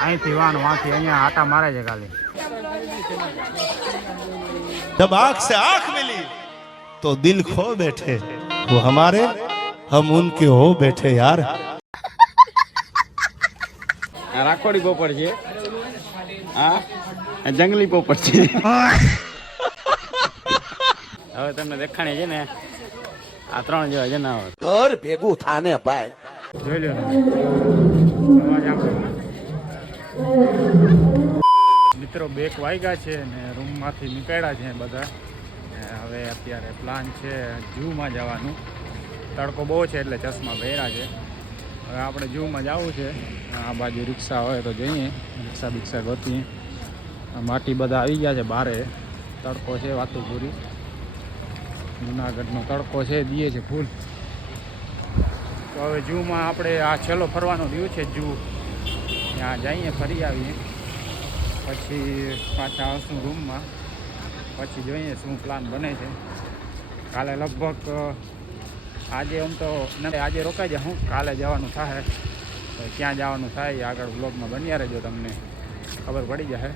અહીંથી વાન વાંથી અહીંયા આટા મારે છે ખાલી जब आंख से आंख मिली तो दिल खो बैठे वो हमारे हम उनके हो बैठे यार આ રાખોડી પોપટ છે હા આ જંગલી પોપટ છે હવે તમને દેખાણી છે ને આ ત્રણ જેવા જનાવર ઘર ભેગું થાને ભાઈ જોઈ લો તમે. અવાજ આપણો મિત્રો બેક વાગ્યા છે ને રૂમમાંથી નીકળ્યા છે બધા. હવે અત્યારે પ્લાન છે જૂમાં જવાનું. તડકો બહુ છે એટલે ચશ્મા પહેર્યા છે. હવે આપણે જૂમાં જવું છે. આ બાજુ રિક્ષા હોય તો જઈએ. રિક્ષા બિક્ષા ગોતીએ. માટી બધા આવી ગયા છે બારે. તડકો છે વાતું પૂરી જુનાગઢનો તડકો છે, દીએ છે ફૂલ. તો હવે જૂમાં આપણે આ છેલ્લો ફરવાનો રહ્યું છે ઝૂ ત્યાં જઈએ, ફરી આવીએ. પછી પાછા આવશું રૂમમાં. પછી જોઈએ શું પ્લાન બને છે. કાલે લગભગ, આજે આમ તો આજે રોકાઈ જાઉં કાલે જવાનું થાય. ક્યાં જવાનું થાય આગળ વ્લોગમાં બન્યા રહેજો તમને. ખબર પડી જશે.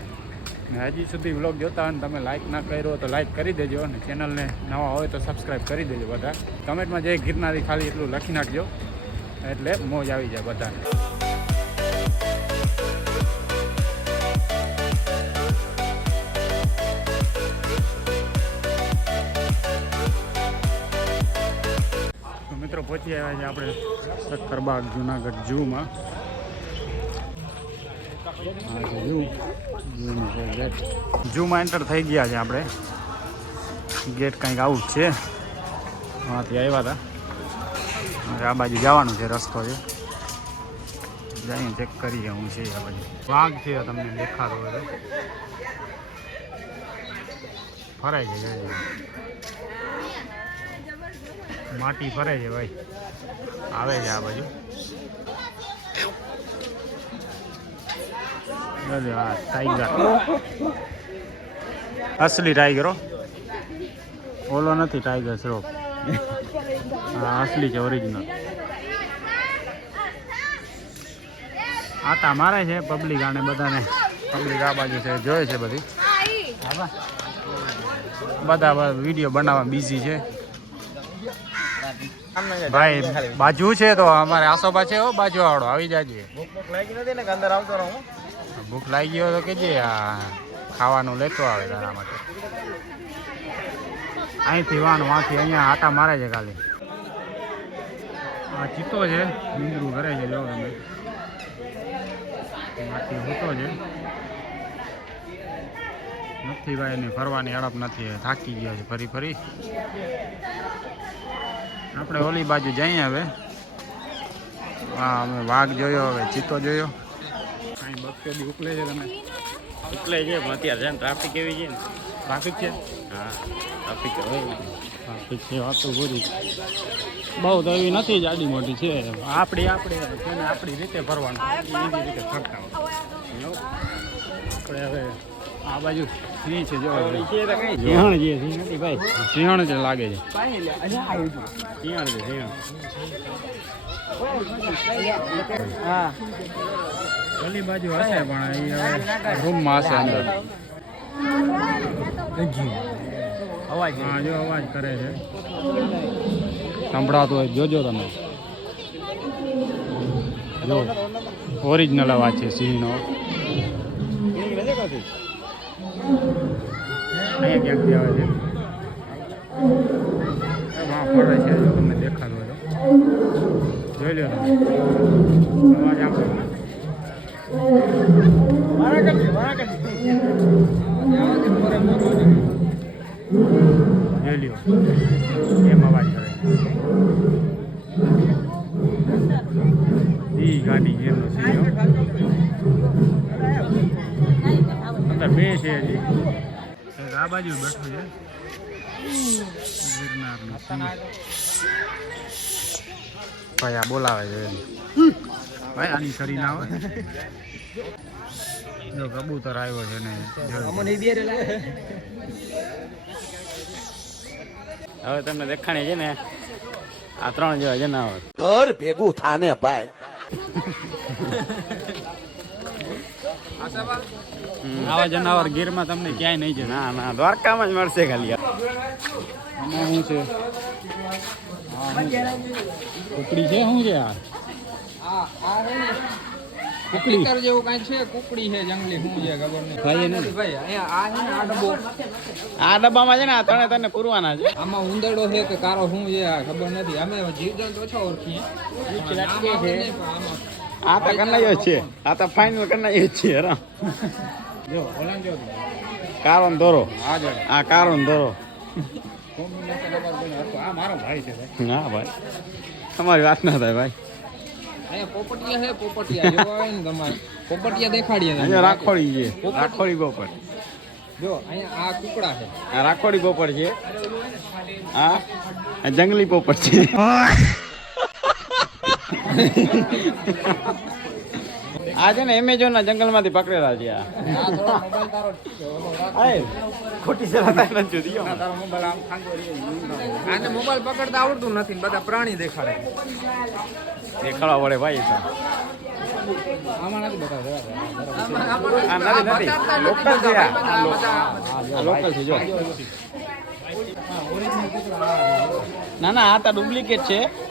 ને હજી સુધી વ્લોગ જોતા હોય ને તમે લાઇક ના કર્યો તો લાઇક કરી દેજો અને ચેનલને નવા હોય તો સબસ્ક્રાઈબ કરી દેજો બધા. કમેન્ટમાં જે ગિરનારી ખાલી એટલું લખી નાખજો. એટલે મોજ આવી જાય બધાને. પહોંચી આવ્યા છે આપણે સક્કરબાગ, જુનાગઢ જૂમાં ઝૂમાં એન્ટર થઈ ગયા છે આપણે. ગેટ કંઈક જ છે. આમાંથી આવ્યા હતા. આ બાજુ જવાનું છે, રસ્તો છે. જઈને ચેક કરીએ હું છે આ બાજુ. વાઘ છે, તમને દેખાતો હોય ફરાય છે. માટી ફરે છે ભાઈ. આવે છે આ બાજુ. ટાઈગર અસલી ટાઈગર ઓલો નથી ટાઈગર શ્રો હા અસલી છે ઓરિજિનલ આટા મારે છે પબ્લિક આને બધાને. પબ્લિક આ બાજુ છે જોયે છે બધી. બધા વીડિયો બનાવવા બિઝી છે. ભાઈ, બાજુ છે તો અમારે આસોબા છે બાજુ વાળો આવી જાજે. ભૂખ લાગી ગયો તો કેજે ખાવાનું લેતો આવે તારા માટે. અહીંથી વાન વાંથી અહીંયા આટા મારે છે ખાલી. આ ચિત્તો છે, નીંદરું કરે છે, જો તમે. માટી હોતો છે. નથી ભાઈ, એને ફરવાની અડપ નથી, થાકી ગયો છે ફરી ફરી. આપણે ઓલી બાજુ જઈએ હવે. હા અમે વાઘ જોયો હવે ચિત્તો જોયો. અહીં બક્યો બી ઉકલે છે તમે. ઉકલે છે પણ અત્યારે છે ને ટ્રાફિક એવી છે ને. ટ્રાફિક છે? હા ટ્રાફિક હોય ટ્રાફિક છે વાતો પૂરી બહુ તો એવી નથી જ આડી મોટી છે. આપણી આપણે છે ને આપણી રીતે ફરવાનું એવી રીતે ફરતા હોય. આપણે હવે આ બાજુ સિંહ છે જો? સિંહણ જે સિંહ નથી ભાઈ સિંહણ જ લાગે છે. સિંહણ છે સિંહણ. ઓલી બાજુ હશે પણ એ રૂમમાં હશે અંદર. અવાજ હા જો અવાજ કરે છે. સંભળાતો હોય જોજો તમે. જો. ઓરિજિનલ અવાજ છે સિંહનો. ક્યાંકથી આવે છે? એમાં ફરે છે જો તમને દેખાતો હોય તો જોઈ લો અવાજ આપો. જોઈ લ્યો એમ અવાજ કરે એ ગાડી એમનો છે અંદર બે છે હજી. આ બાજુ બેઠું છે. ભાઈ આ બોલાવે છે. ભાઈ આની કરી ના આવે જો કબૂતર આવ્યો છે ને હવે તમને દેખાણી છે ને આ ત્રણ જેવા જનાવર. ઘર ભેગું થાને ભાઈ. આવા જનાવર ગીરમાં તમને ક્યાંય નહીં છે ના ના દ્વારકામાં જ મળશે ખાલી. આમાં શું છે? શું છે? કુકડી છે? શું છે આ? કુકડી. જેવું કાંઈ છે કુકડી છે જંગલી શું છે ખબર નહીં ભાઈ એને ભાઈ અહીંયા આ છે ને? આ ડબ્બો આ ડબ્બામાં છે ને આ ત્રણે તને પૂરવાના છે. આમાં ઉંદરડો છે કે કારો શું છે આ ખબર નથી. અમે જીવજંત ઓછા ઓળખીએ. આ તો કન્નાયો જ છે. આ તો ફાઇનલ કન્નાયો જ છે જો ઓલા જો. કારો ને દોરો આ જો. આ કારો ને દોરો મારો ભાઈ હા ભાઈ. તમારી વાત ના થાય ભાઈ. પોપટિયા ને દેખાડીએ અહીંયા રાખોડી છે. રાખોડી ગોપર જો અહીંયા આ કુકડા છે. આ રાખોડી પોપટ છે. આ જંગલી પોપટ છે. આ છે ને એમેઝોન ના જંગલમાંથી પકડેલા છે ખોટી મોબાઈલ આમ ખાંગો રહ્યો. આને મોબાઈલ પકડતા આવડતું નથી બધા પ્રાણી દેખાડે. દેખાડવા પડે ભાઈ એ તો. આમાં નથી બતાવતો આ નથી નથી. લોકલ છે આ. આ લોકલ છે જો. ના ના આ તો ડુપ્લિકેટ છે.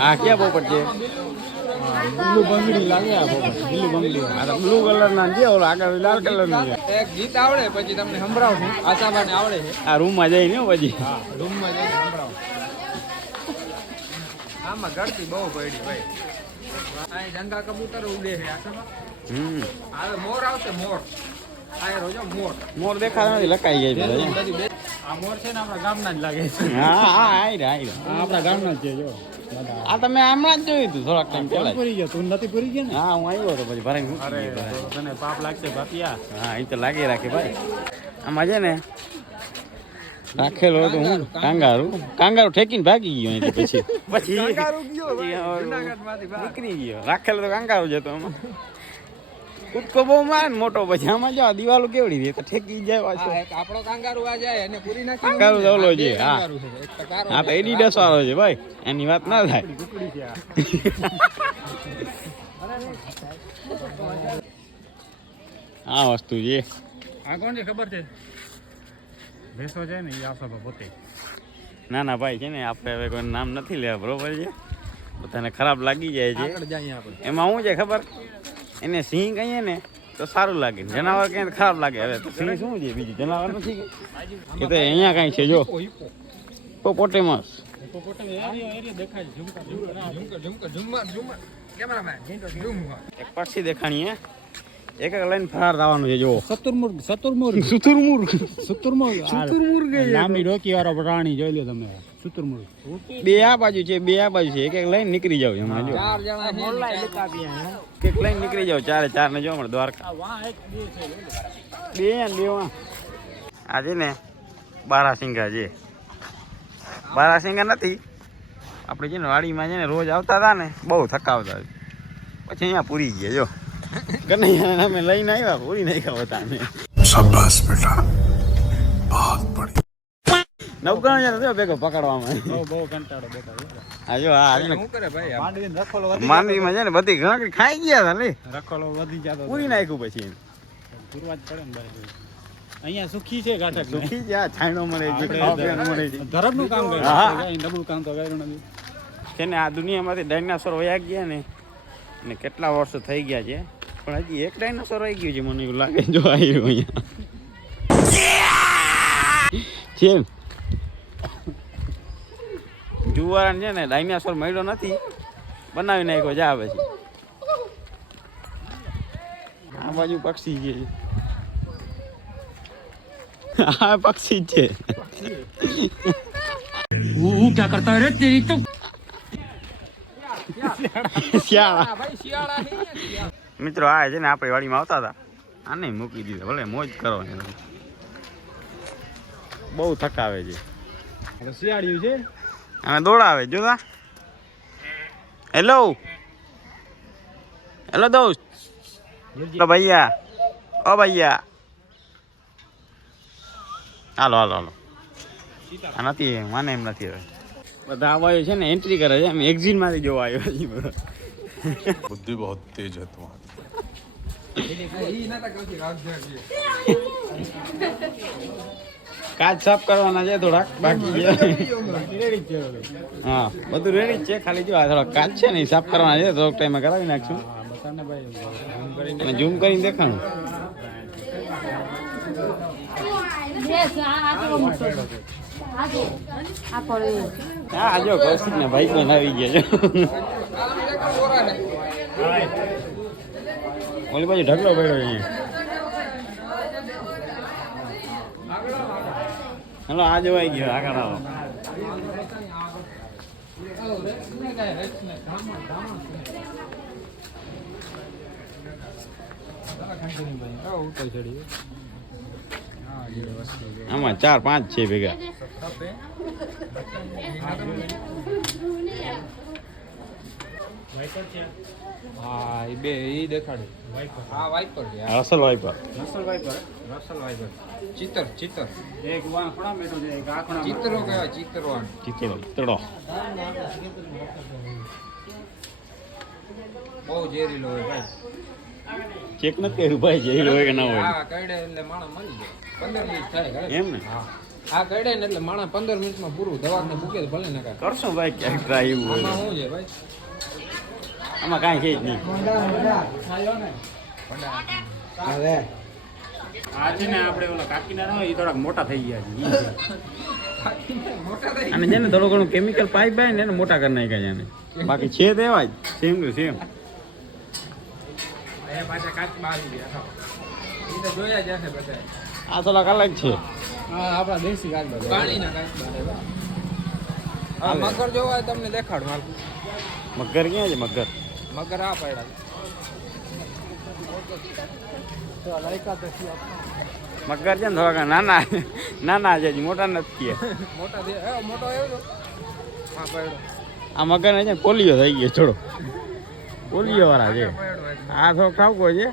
આ ક્યાં પોપટ છે બ્લુ બંગડી લાગે આ પોપટ બ્લુ બંગડી. આ તો બ્લુ કલર ના છે ઓલો આગળ લાલ કલરનું છે. એક ગીત આવડે પછી તમને સંભળાવું આશાબાને આવડે છે. આ રૂમમાં જઈને હો પછી. રૂમમાં જઈને સંભળાવો. આમાં ગળતી બહુ પડી ભાઈ. અહીં જંગા કબૂતર ઉડે છે આશામાં. હમ. હવે મોર આવશે મોર. આ મોર નથી લકાઈ જાય આ મોર છે ને આપણા ગામના જ લાગે છે. હા હા આઈ રહ્યા આઈ રહ્યા. આપણા ગામના જ છે જો. આ તમે હમણાં જ જોયું હતું થોડાક ટાઈમ પહેલા પૂરી ગયો? તું નથી પૂરી ગયો ને? હા હું આવ્યો હતો પછી મૂકી ગયો તને પાપ લાગશે બાપિયા હા એ તો લાગી રાખે ભાઈ. આમાં છે ને રાખેલો હતો હું કાંગારું. કાંગારું ઠેકીને ભાગી ગયો અહીંથી પછી. પછી. નીકળી ગયો. રાખેલો તો કાંગારું જ હતો આમાં. કૂદકો બહુ મારે ને મોટો પછી આમાં જો દિવાલો કેવડી રહી? તો ઠેકી જાય પાછો. આપણો કાંગારું આ જાય અને પૂરી નાખી કાંગારું ઓલો છે, હા. કાંગારું છે. એક તો કારો હા તો એક વાળો છે ભાઈ. એની વાત ના થાય. આ. વસ્તુ છે. આ કોણ છે ખબર છે? ભેસો છે ને એ આશા પોતે. ના ના ભાઈ છે ને આપણે હવે કોઈ નામ નથી લેવા બરોબર છે? પોતાને ખરાબ લાગી જાય છે. એમાં શું છે ખબર? એને સિંહ કહીએ ને તો સારું લાગે. જનાવર કઈ ખરાબ લાગે. હવે તો સિંહ શું છે બીજું? જનાવર નથી કે? તો અહીંયા કાંઈ છે જો. પોપોટેમસ એક પક્ષી દેખાણીએ એક એક લઈને ફરાર થવાનું છે જો. સતુરમુર્ગ સતુરમુર્ગ. સુતુરમુર સુતુરમુર્ગ. સુતુરમુર્ગ લાંબી ડોકી વાળો પ્રાણી જોઈ લો તમે. સુતુરમુર્ગ બે આ બાજુ છે બે આ બાજુ છે. એક એક લઈને નીકળી જાવ એમાં જો ચાર જણા એક એક લઈને નીકળી જાવ ચારે ચાર ને જો દ્વારકા. બે બે આ છે ને બારાસિંગા છે. બારાસિંગા નથી. આપણે છે ને વાડીમાં છે ને રોજ આવતા હતા ને બહુ થકાવતા પછી અહીંયા પૂરી ગયા જો. કનૈયા અમે લઈને આવ્યા પૂરી નહીં ખાવતા અમે. શાબાશ બેટા. બહુ નવકણ જણ થયો ભેગો પકડવામાં. બહુ બહુ કંટાળો બેટા આ જો આ શું કરે ભાઈ માંડવીને રખોલો વધી માંડવીમાં છે ને બધી ઘણા ખાઈ ગયા હતા ને. રખોલો વધી જતો પૂરી નાખ્યું પછી. પૂરવા જ પડે ને ભાઈ. અહીંયા સુખી છે ગાંઠક સુખી છાંયડો મળે છે ખાવા મળે છે. ધરમનું કામ કરે હા. નબળું કામ તો કર્યું નથી. છે ને આ દુનિયામાંથી ડાયનાસોર વયા ગયા ને ને કેટલા વર્ષો થઈ ગયા છે. પણ હજી એક ડાયનાસોર આવી ગયું છે મને એવું લાગે જો આવ્યું અહીંયા. છે ને જુવારાને છે ને ડાયનાસોર મળ્યો નથી બનાવી નાખ્યો જા પછી. આ બાજુ પક્ષી છે. આ પક્ષી છે. હા ભાઈ શિયાળા છે અહીંયા શિયાળા. મિત્રો આ છે ને આપણી વાડીમાં આવતા હતા. આને મૂકી દીધા ભલે મોજ કરો. બહુ થકાવે છે. શિયાળ્યું છે. અને દોડાવે જોતા હેલો હેલો દોસ્ત? ભૈયા. ઓ ભૈયા. હાલો હાલો હાલો. આ નથી માને એમ નથી હવે. બધા આવ્યો છે ને એન્ટ્રી કરે છે એમ એક્ઝિટમાંથી જોવા આવ્યો છે બધું બહુ તેજ હતું. કાચ સાફ કરવાના છે થોડાક, બાકી હા, બધું રેડી જ છે, ખાલી જો આ થોડાક કાચ છે ને સાફ કરવાના છે, થોડોક ટાઈમે કરાવી નાખશું. અને ઝૂમ કરીને દેખાણું. હા જો કૌશિક ને ભાઈ બનાવી ગયા છે. ઓલી બાજુ ઢગલો પડ્યો છે. અહીંયા હલો, આ જોવાઈ ગયો, આગળ આમાં ચાર, પાંચ છે ભેગા. હા એ બે દેખાડ્યું દેખાડે. હા વાઇપર બેઠો છે એક આખણા ચિત્રો કહેવાય ચિત્રવાન બહુ ઝેરીલો હોય ભાઈ. ચેક નથી કર્યું ભાઈ જેલ હોય કે ના હોય. હા કઈડે એટલે માણસ મરી જાય. પંદર મિનિટ થાય એમ ને? હા. આ કરડે ને એટલે માણસ પંદર મિનિટમાં પૂરું. દવાખાને મૂકે તો ભલે ના. કરશું ભાઈ ક્યાંક ટ્રાય એવું હોય. શું છે ભાઈ? આમાં કાંઈ છે જ નહીં. આ છે ને આપણે ઓલા કાકીના ના હોય એ થોડાક મોટા થઈ ગયા છે. ઈ છે. મોટા અને જેને થોડું ઘણું કેમિકલ પાઇપ આવે ને એને મોટા કરી નાખ્યા છે એને બાકી છે તો એવા જ. સેમ ટુ સેમ આ થોડાક અલગ છે. હા આપણા દેશી કાચ પાણીના કાચ હા મગર જોવા તમને દેખાડું મગર ક્યાં છે મગર? મગર આ પડ્યા. મગર છે ને થોડાક નાના નાના છે મોટા નથી મોટા મોટો આ મગર છે ને પોલિયો થઈ ગયો છોડો. પોલિયો વાળા છે. આ થોડો ઠાવકો છે.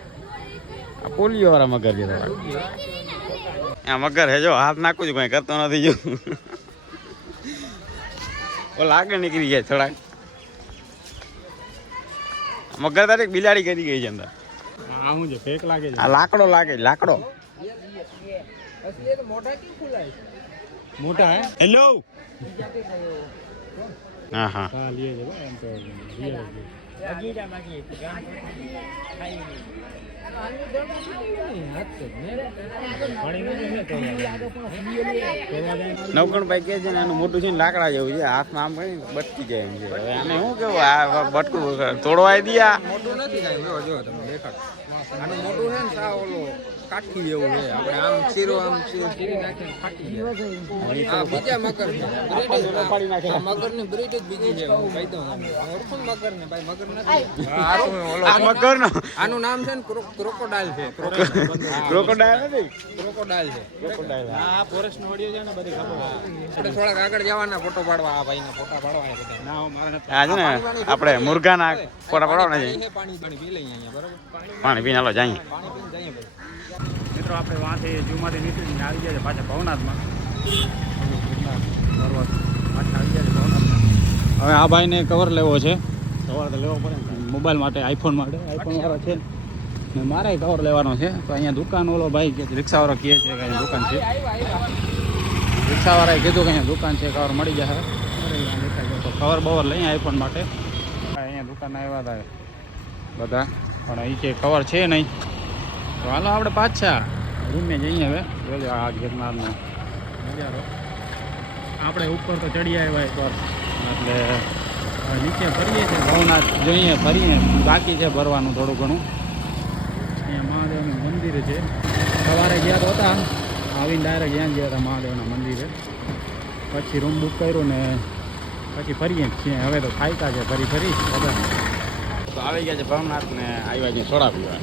આ પોલિયો વાળા મગર છે આ મગર હે જો હાથ નાખું છું કઈ કરતો નથી જો. ઓલા આગળ નીકળી ગયા થોડાક. મગર તારે બિલાડી કરી ગઈ છે અંદર. આ શું છે ફેક લાગે છે. આ લાકડો લાગે લાકડો. મોટા મોટા હે? હેલો હા હા. હા એનું નવકણભાઈ કહે છે ને, આનું મોટું છે ને, લાકડા જેવું છે. હાથમાં આમ કરીને બટકી જાય એમ છે. હવે આને શું કેવું આ બટકું તોડવાય દિયા મોટું નથી કાંઈ જો તમે દેખાડ. આનું મોટું છે ને સા ઓલો કાઠી જેવું છે. આપણે આમ શીરો આમ શીરો શીરી નાખીને ફાટી આ બીજા મગર છે. બ્રીડ જ બ્રીડ જ બીજી છે હું કહી દઉં ઓળખું મકર ને? ભાઈ મગર નથી. આનું નામ છે ને ક્રોકોડાઇલ છે. ક્રોકોડાઇલ નથી? ક્રોકોડાઇલ છે. ક્રોકોડાઇલ આ ફોરેસ્ટ નો ઓડિયો છે ને બધી ખબર. આપણે થોડાક આગળ જવાના ફોટો પાડવા આ ભાઈના ફોટા પાડવા બધા. ના હું નથી આ ને આપણે મુર્ગાના ફોટા પાડવાના છે. પાણી પાણી પાણી પી લઈએ અહીંયા બરાબર? પાણી પીને હાલો જઈએ. ભાઈ મિત્રો આપણે વાંથી જૂમાંથી નીકળીને આવી ગયા છે પાછા ભવનાથમાં. પાછા આવી ગયા છે ભવનાથમાં હવે આ ભાઈને કવર લેવો છે. કવર તો લેવો પડે મોબાઈલ માટે આઈફોન માટે. આઈફોન વાળો છે. ને મારે કવર લેવાનો છે. તો અહીંયા દુકાન ઓલો ભાઈ કે રિક્ષાવાળો કહે છે કે અહીંયા દુકાન છે. રિક્ષાવાળાએ કીધું કે અહીંયા દુકાન છે કવર મળી જશે તો કવર બવર લઈએ આઈફોન માટે. અહીંયા દુકાન આવ્યા હતા. બધા. પણ અહીં કે કવર છે નહીં. તો હાલો આપણે પાછા. રૂમે જઈએ હવે. જોઈએ આ ગિરનારનો. નજારો આપણે ઉપર તો ચડી આવ્યા એકવાર એટલે નીચે ફરીએ છીએ. ભવનાથ જોઈએ ફરીએ. બાકી છે ભરવાનું થોડું ઘણું. અહીંયા મહાદેવનું મંદિર છે. સવારે ગયા તો હતા. આવીને ડાયરેક્ટ જ્યાં ગયા હતા મહાદેવના મંદિરે. પછી રૂમ બુક કર્યું ને પછી ફરીએ છીએ. હવે તો ખાઈતા છે. ફરી ફરી. તો આવી ગયા છે ભવનાથ ને આવ્યા છે સોડા પીવા.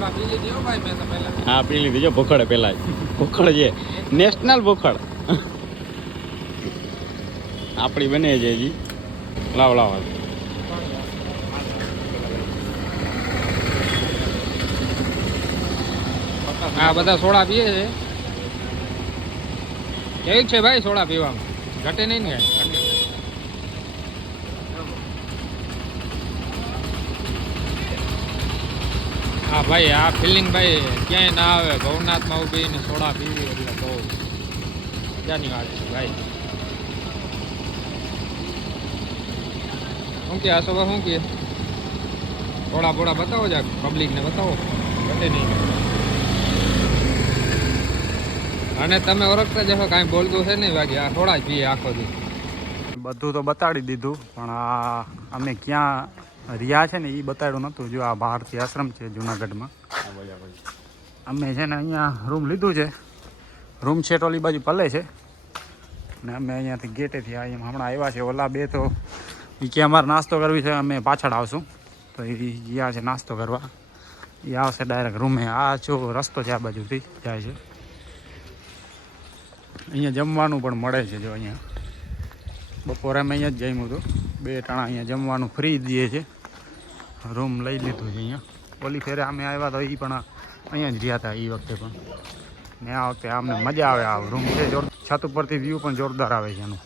હો પી લીધી જો ભૂખડ પેલા ભૂખડ છે નેશનલ ભૂખડ. આપણી બને છે હજી. લાવ લાવ. હા બધા સોડા પીએ છે. કેવી છે ભાઈ સોડા પીવામાં? ઘટે નહીં ને હા ભાઈ, આ ફિલિંગ ભાઈ ક્યાંય ના આવે. ભવનાથમાં ઉભીને સોડા પીવી એટલે બહુ મજાની વાત છે ભાઈ. શું કે આશોભા શું કે? થોડા બોડા બતાવો જરાક પબ્લિકને બતાવો. ઘટે નહીં. અને તમે ઓળખતા જશો કાંઈ બોલતું છે નહીં બાકી, આ થોડા જ પીએ આખો દી બધું તો બતાડી દીધું, પણ આ અમે ક્યાં રહ્યા છે ને એ બતાડ્યું નહોતું જો આ ભારતીય આશ્રમ છે જુનાગઢમાં. અમે છે ને અહીંયા રૂમ લીધું છે. રૂમ છે ટોલી બાજુ પલે છે. ને અમે અહીંયાથી ગેટેથી અહીંયા હમણાં આવ્યા છે ઓલા બે તો એ કે અમારે નાસ્તો કરવી છે અમે પાછળ આવશું. તો એ ગયા છે નાસ્તો કરવા. એ આવશે ડાયરેક્ટ રૂમે. આ જો રસ્તો છે આ બાજુથી જાય છે. અહીંયા જમવાનું પણ મળે છે જો અહીંયા. બપોરે અમે અહીંયા જ જમ્યું હતું. બે ટાણા અહીંયા જમવાનું ફ્રી દઈએ છે. રૂમ લઈ લીધું છે અહીંયા. ઓલી ફેરે અમે આવ્યા તો એ પણ અહીંયા જ રહ્યા હતા એ વખતે પણ. ને આ વખતે અમને મજા આવે આ રૂમ છે જોર છત ઉપરથી વ્યૂ પણ જોરદાર આવે છે એનું.